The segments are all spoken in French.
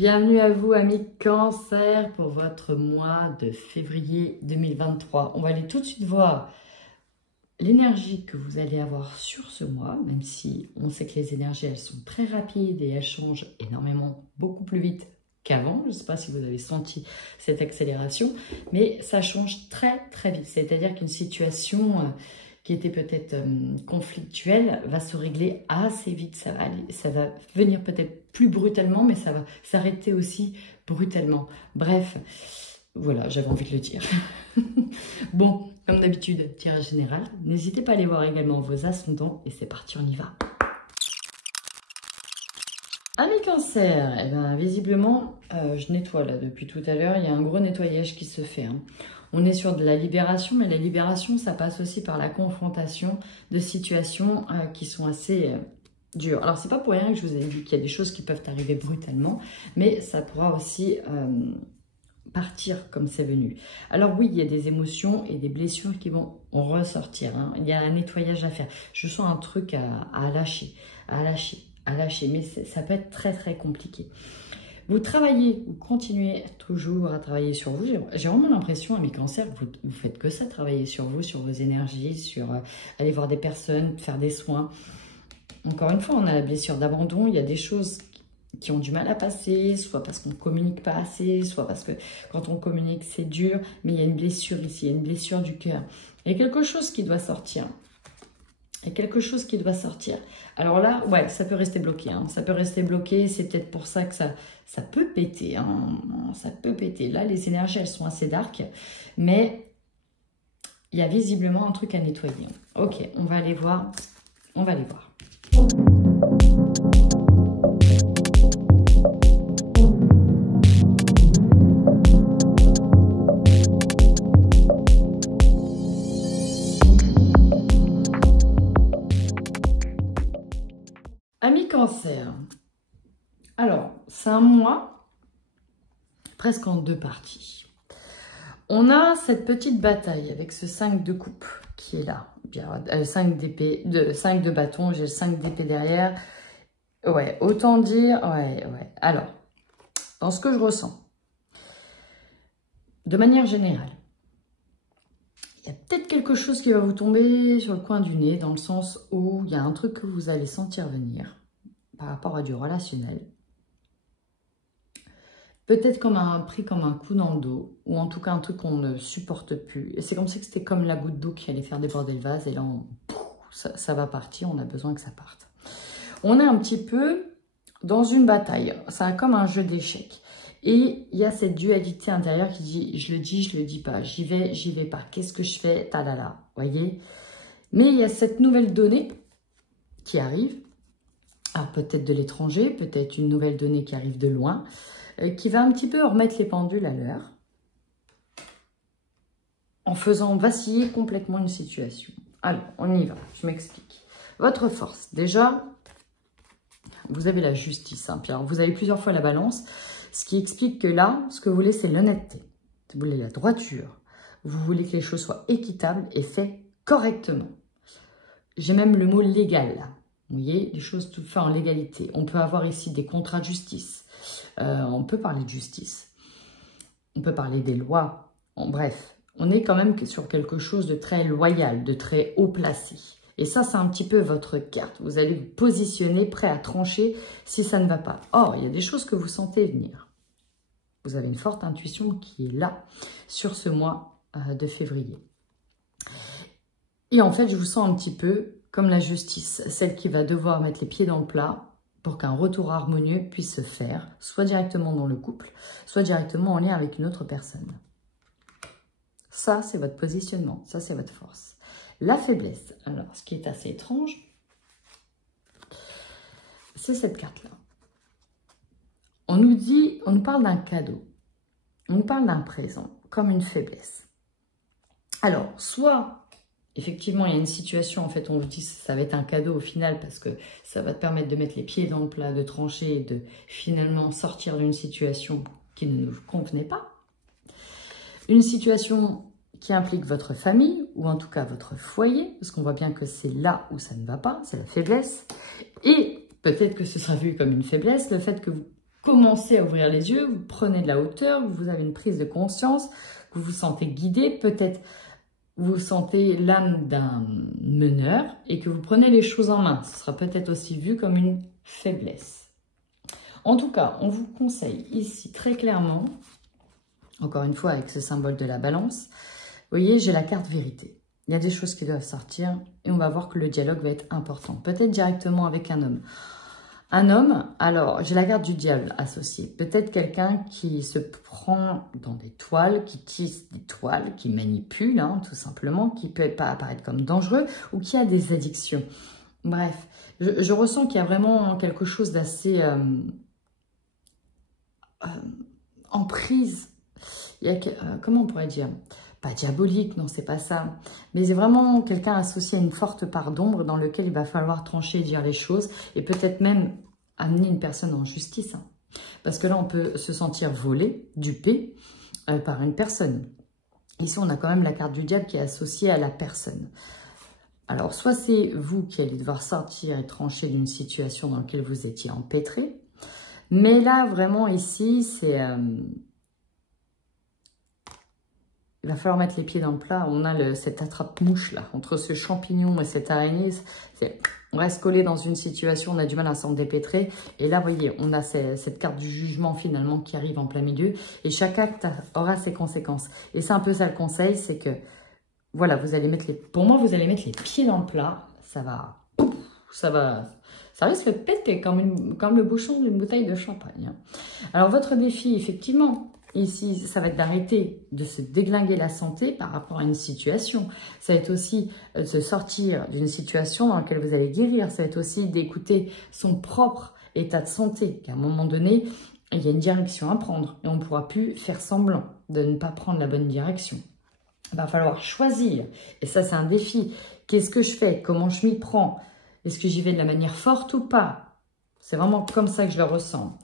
Bienvenue à vous, amis Cancer, pour votre mois de février 2023. On va aller tout de suite voir l'énergie que vous allez avoir sur ce mois, même si on sait que les énergies, elles sont très rapides et elles changent énormément, beaucoup plus vite qu'avant. Je ne sais pas si vous avez senti cette accélération, mais ça change très très vite. C'est-à-dire qu'une situation qui était peut-être conflictuelle va se régler assez vite. Ça va venir peut-être plus brutalement, mais ça va s'arrêter aussi brutalement. Bref, voilà, j'avais envie de le dire. Bon, comme d'habitude, tirage général. N'hésitez pas à aller voir également vos ascendants. Et c'est parti, on y va. Amis Cancer, eh ben, visiblement, je nettoie là depuis tout à l'heure. Il y a un gros nettoyage qui se fait. On est sur de la libération, mais la libération, ça passe aussi par la confrontation de situations qui sont assez dures. Alors, c'est pas pour rien que je vous ai dit qu'il y a des choses qui peuvent arriver brutalement, mais ça pourra aussi partir comme c'est venu. Alors oui, il y a des émotions et des blessures qui vont ressortir. Il y a un nettoyage à faire. Je sens un truc à lâcher, mais ça peut être très très compliqué. Vous travaillez, vous continuez toujours à travailler sur vous. J'ai vraiment l'impression, à mes cancers, que vous faites que ça, travailler sur vous, sur vos énergies, sur aller voir des personnes, faire des soins. Encore une fois, on a la blessure d'abandon. Il y a des choses qui ont du mal à passer, soit parce qu'on ne communique pas assez, soit parce que quand on communique, c'est dur. Mais il y a une blessure ici, il y a une blessure du cœur. Il y a quelque chose qui doit sortir. Il y a quelque chose qui doit sortir. Alors là, ouais, ça peut rester bloqué. Ça peut rester bloqué. C'est peut-être pour ça que ça peut péter. Ça peut péter. Là, les énergies, elles sont assez dark. Mais il y a visiblement un truc à nettoyer. Ok, on va aller voir. On va aller voir. Amis Cancer, alors c'est un mois presque en deux parties. On a cette petite bataille avec ce 5 de coupe qui est là. Bien, 5 d'épée, 5 de bâton, j'ai le 5 d'épée derrière. Ouais, autant dire, ouais. Alors, dans ce que je ressens, de manière générale, il y a peut-être quelque chose qui va vous tomber sur le coin du nez, dans le sens où il y a un truc que vous allez sentir venir par rapport à du relationnel. Peut-être pris comme un coup dans le dos, ou en tout cas un truc qu'on ne supporte plus. Et c'est comme si c'était comme la goutte d'eau qui allait faire déborder le vase, et là, ça va partir, on a besoin que ça parte. On est un petit peu dans une bataille, c'est comme un jeu d'échecs. Et il y a cette dualité intérieure qui dit, je le dis pas, j'y vais pas, qu'est-ce que je fais, talala, voyez. Mais il y a cette nouvelle donnée qui arrive, peut-être de l'étranger, peut-être une nouvelle donnée qui arrive de loin, qui va un petit peu remettre les pendules à l'heure, en faisant vaciller complètement une situation. Alors, on y va, je m'explique. Votre force, déjà, vous avez la justice, puis alors, vous avez plusieurs fois la balance, ce qui explique que là, ce que vous voulez, c'est l'honnêteté. Vous voulez la droiture. Vous voulez que les choses soient équitables et faites correctement. J'ai même le mot légal, là. Vous voyez, des choses toutes faites en légalité. On peut avoir ici des contrats de justice. On peut parler de justice. On peut parler des lois. Bref, on est quand même sur quelque chose de très loyal, de très haut placé. Et ça, c'est un petit peu votre carte. Vous allez vous positionner prêt à trancher si ça ne va pas. Or, il y a des choses que vous sentez venir. Vous avez une forte intuition qui est là sur ce mois de février. Et en fait, je vous sens un petit peu comme la justice, celle qui va devoir mettre les pieds dans le plat pour qu'un retour harmonieux puisse se faire, soit directement dans le couple, soit directement en lien avec une autre personne. Ça, c'est votre positionnement, ça, c'est votre force. La faiblesse, alors, ce qui est assez étrange, c'est cette carte-là. On nous parle d'un cadeau, on nous parle d'un présent, comme une faiblesse. Alors, soit, effectivement, il y a une situation, en fait, on vous dit que ça va être un cadeau au final, parce que ça va te permettre de mettre les pieds dans le plat, de trancher et de finalement sortir d'une situation qui ne nous convenait pas. Une situation qui implique votre famille, ou en tout cas votre foyer, parce qu'on voit bien que c'est là où ça ne va pas, c'est la faiblesse. Et peut-être que ce sera vu comme une faiblesse, le fait que vous commencez à ouvrir les yeux, vous prenez de la hauteur, vous avez une prise de conscience, vous vous sentez guidé, peut-être vous sentez l'âme d'un meneur et que vous prenez les choses en main. Ce sera peut-être aussi vu comme une faiblesse. En tout cas, on vous conseille ici très clairement, encore une fois avec ce symbole de la balance, vous voyez, j'ai la carte vérité. Il y a des choses qui doivent sortir et on va voir que le dialogue va être important. Peut-être directement avec un homme. Un homme, alors j'ai la carte du diable associée. Peut-être quelqu'un qui se prend dans des toiles, qui tisse des toiles, qui manipule, hein, tout simplement, qui peut pas apparaître comme dangereux ou qui a des addictions. Bref, je ressens qu'il y a vraiment quelque chose d'assez en prise. Il y a, comment on pourrait dire ? Pas diabolique, non, c'est pas ça. Mais c'est vraiment quelqu'un associé à une forte part d'ombre dans lequel il va falloir trancher et dire les choses. Et peut-être même amener une personne en justice. Hein. Parce que là, on peut se sentir volé, dupé par une personne. Ici, on a quand même la carte du diable qui est associée à la personne. Alors, soit c'est vous qui allez devoir sortir et trancher d'une situation dans laquelle vous étiez empêtré. Mais là, vraiment, ici, c'est... il va falloir mettre les pieds dans le plat. On a cette attrape-mouche là, entre ce champignon et cette araignée. On reste collé dans une situation, on a du mal à s'en dépêtrer. Et là, vous voyez, on a cette carte du jugement finalement qui arrive en plein milieu. Et chaque acte aura ses conséquences. Et c'est un peu ça le conseil, c'est que, voilà, vous allez mettre pour moi, vous allez mettre les pieds dans le plat. Ça risque de péter comme le bouchon d'une bouteille de champagne. Alors, votre défi, effectivement... Ici, ça va être d'arrêter de se déglinguer la santé par rapport à une situation. Ça va être aussi de se sortir d'une situation dans laquelle vous allez guérir. Ça va être aussi d'écouter son propre état de santé. Qu'à un moment donné, il y a une direction à prendre. Et on ne pourra plus faire semblant de ne pas prendre la bonne direction. Il va falloir choisir. Et ça, c'est un défi. Qu'est-ce que je fais? Comment je m'y prends? Est-ce que j'y vais de la manière forte ou pas? C'est vraiment comme ça que je le ressens.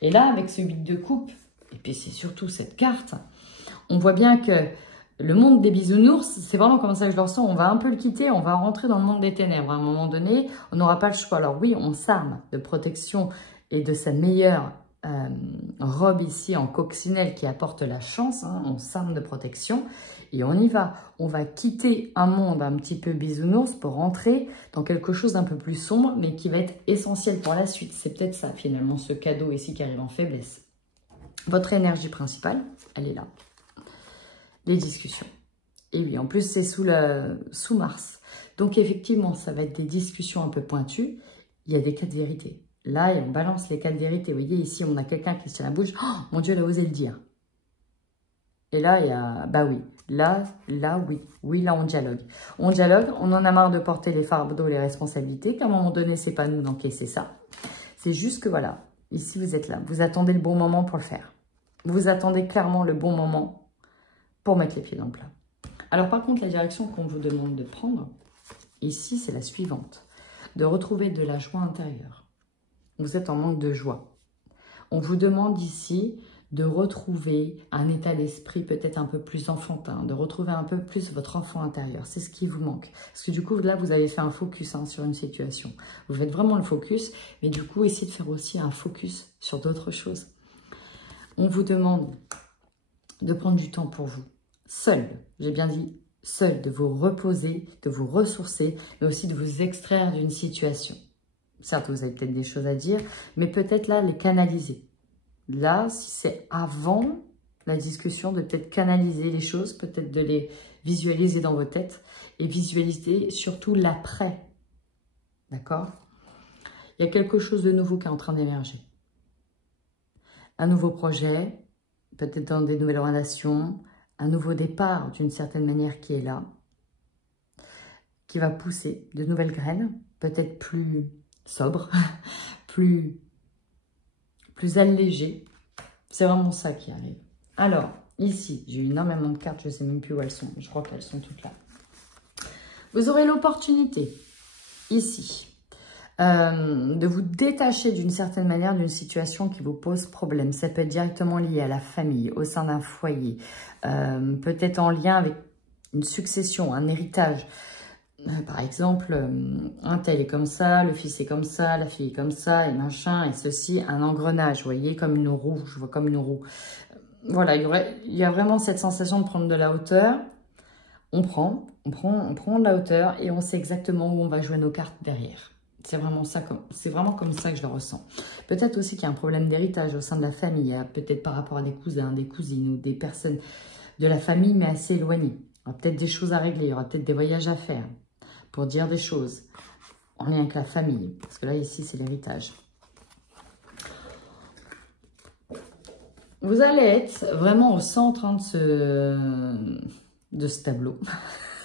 Et là, avec ce 8 de coupe, et puis c'est surtout cette carte, on voit bien que le monde des bisounours, c'est vraiment comme ça que je le ressens. On va un peu le quitter, on va rentrer dans le monde des ténèbres. À un moment donné, on n'aura pas le choix. Alors oui, on s'arme de protection et de sa meilleure robe ici en coccinelle qui apporte la chance. Hein, on s'arme de protection et on y va. On va quitter un monde un petit peu bisounours pour rentrer dans quelque chose d'un peu plus sombre, mais qui va être essentiel pour la suite. C'est peut-être ça finalement, ce cadeau ici qui arrive en faiblesse. Votre énergie principale, elle est là. Les discussions. Et oui, en plus, c'est sous Mars. Donc, effectivement, ça va être des discussions un peu pointues. Il y a des cas de vérité. Là, on balance les cas de vérité. Vous voyez, ici, on a quelqu'un qui se tient la bouche. Oh, mon Dieu, elle a osé le dire. Et là, il y a... Bah oui. Là, oui. Oui, là, on dialogue. On dialogue. On en a marre de porter les fardeaux, les responsabilités. Qu'à un moment donné, c'est pas nous d'encaisser ça. C'est juste que, voilà. Ici, vous êtes là. Vous attendez le bon moment pour le faire. Vous attendez clairement le bon moment pour mettre les pieds dans le plat. Alors, par contre, la direction qu'on vous demande de prendre, ici, c'est la suivante. De retrouver de la joie intérieure. Vous êtes en manque de joie. On vous demande ici de retrouver un état d'esprit peut-être un peu plus enfantin, de retrouver un peu plus votre enfant intérieur. C'est ce qui vous manque. Parce que du coup, là, vous avez fait un focus sur une situation. Vous faites vraiment le focus, mais du coup, essayez de faire aussi un focus sur d'autres choses. On vous demande de prendre du temps pour vous, seul, j'ai bien dit seul, de vous reposer, de vous ressourcer, mais aussi de vous extraire d'une situation. Certes, vous avez peut-être des choses à dire, mais peut-être là, les canaliser. Là, si c'est avant la discussion, de peut-être canaliser les choses, peut-être de les visualiser dans vos têtes et visualiser surtout l'après. D'accord? Il y a quelque chose de nouveau qui est en train d'émerger. Un nouveau projet, peut-être dans des nouvelles relations, un nouveau départ d'une certaine manière qui est là, qui va pousser de nouvelles graines, peut-être plus sobres, plus allégées. C'est vraiment ça qui arrive. Alors, ici, j'ai énormément de cartes, je ne sais même plus où elles sont, je crois qu'elles sont toutes là. Vous aurez l'opportunité, ici, de vous détacher d'une certaine manière d'une situation qui vous pose problème. Ça peut être directement lié à la famille, au sein d'un foyer, peut-être en lien avec une succession, un héritage. par exemple, un tel est comme ça, le fils est comme ça, la fille est comme ça, et machin, et ceci, un engrenage, vous voyez, comme une roue, je vois comme une roue. Voilà, il y a vraiment cette sensation de prendre de la hauteur. On prend de la hauteur et on sait exactement où on va jouer nos cartes derrière. C'est vraiment comme ça que je le ressens. Peut-être aussi qu'il y a un problème d'héritage au sein de la famille, peut-être par rapport à des cousins, des cousines ou des personnes de la famille mais assez éloignées. Il y aura peut-être des choses à régler, il y aura peut-être des voyages à faire pour dire des choses en lien avec la famille. Parce que là, ici, c'est l'héritage. Vous allez être vraiment au centre de ce tableau.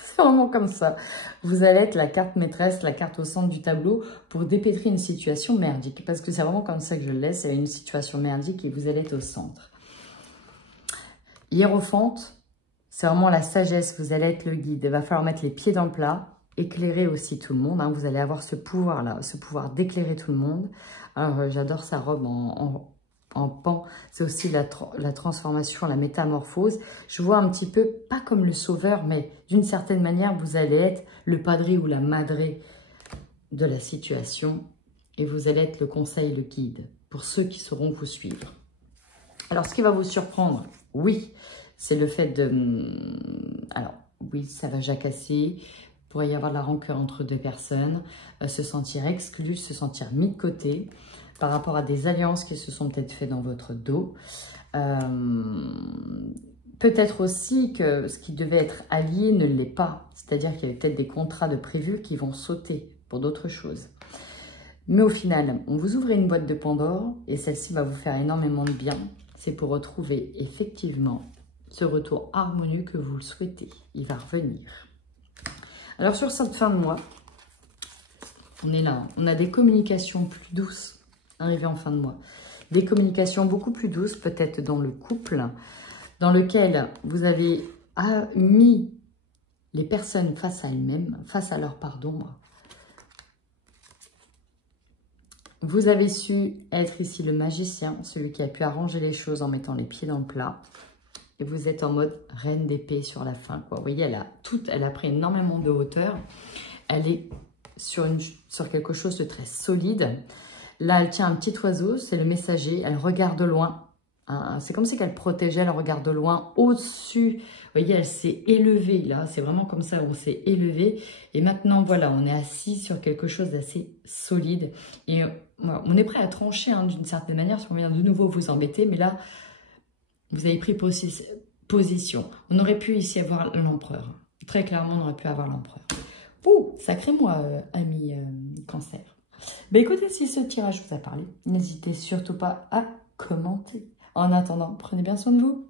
C'est vraiment comme ça. Vous allez être la carte maîtresse, la carte au centre du tableau pour dépêtrer une situation merdique. Parce que c'est vraiment comme ça que je le laisse. C'est une situation merdique et vous allez être au centre. Hiérophante, c'est vraiment la sagesse. Vous allez être le guide. Il va falloir mettre les pieds dans le plat. Éclairer aussi tout le monde. Hein. Vous allez avoir ce pouvoir-là, ce pouvoir d'éclairer tout le monde. Alors, j'adore sa robe en pan. C'est aussi la transformation, la métamorphose. Je vois un petit peu, pas comme le sauveur, mais d'une certaine manière, vous allez être le padré ou la madré de la situation. Et vous allez être le conseil, le guide, pour ceux qui sauront vous suivre. Alors, ce qui va vous surprendre, oui, c'est le fait de... Alors, oui, ça va jacasser. Il pourrait y avoir de la rancœur entre deux personnes, se sentir exclu, se sentir mis de côté par rapport à des alliances qui se sont peut-être faites dans votre dos. Peut-être aussi que ce qui devait être allié ne l'est pas. C'est-à-dire qu'il y a peut-être des contrats de prévus qui vont sauter pour d'autres choses. Mais au final, on vous ouvre une boîte de Pandore et celle-ci va vous faire énormément de bien. C'est pour retrouver effectivement ce retour harmonieux que vous le souhaitez. Il va revenir. Alors sur cette fin de mois, on est là, on a des communications plus douces arrivées en fin de mois. Des communications beaucoup plus douces, peut-être dans le couple, dans lequel vous avez mis les personnes face à elles-mêmes, face à leur part d'ombre. Vous avez su être ici le magicien, celui qui a pu arranger les choses en mettant les pieds dans le plat. Et vous êtes en mode reine d'épée sur la fin, quoi. Vous voyez, elle a pris énormément de hauteur. Elle est sur quelque chose de très solide. Là, elle tient un petit oiseau, c'est le messager. Elle regarde loin. Hein. C'est comme si elle protégeait, elle regarde loin, au-dessus. Vous voyez, elle s'est élevée, là. C'est vraiment comme ça, on s'est élevé. Et maintenant, voilà, on est assis sur quelque chose d'assez solide. Et voilà, on est prêt à trancher, hein, d'une certaine manière, si on vient de nouveau vous embêter. Mais là, vous avez pris position. On aurait pu ici avoir l'empereur. Très clairement, on aurait pu avoir l'empereur. Ouh, sacré moi, ami cancer. Ben écoutez, si ce tirage vous a parlé, n'hésitez surtout pas à commenter. En attendant, prenez bien soin de vous.